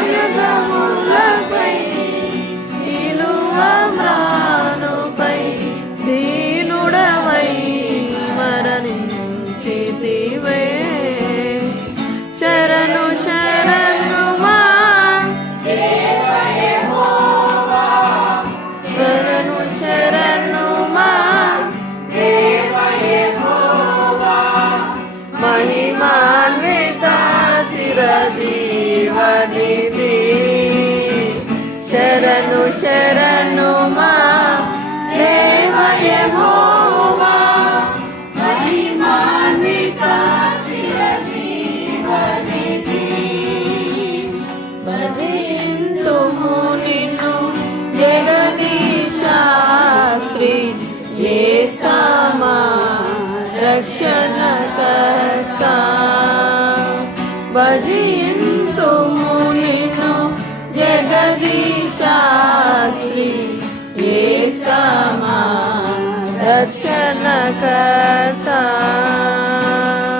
మాయదములపై సిలువ మ్రానుపై దీనుడవై మరణించితివే. శరణు శరణు మా దేవ యెహోవా, శరణు శరణు మా దేవ యెహోవా, మహిమాన్విత చిరజీవనిధి. శరణు శరణు మా దేవ యెహోవా, మహిమాన్విత చిరజీవనిధి. భజింతుము నిన్ను జగదీశాస్త్రి యేసమా రక్షణకర్త. భజింతుము నిన్ను జగదీశాస్త్రి యేసమా రక్షణకర్త.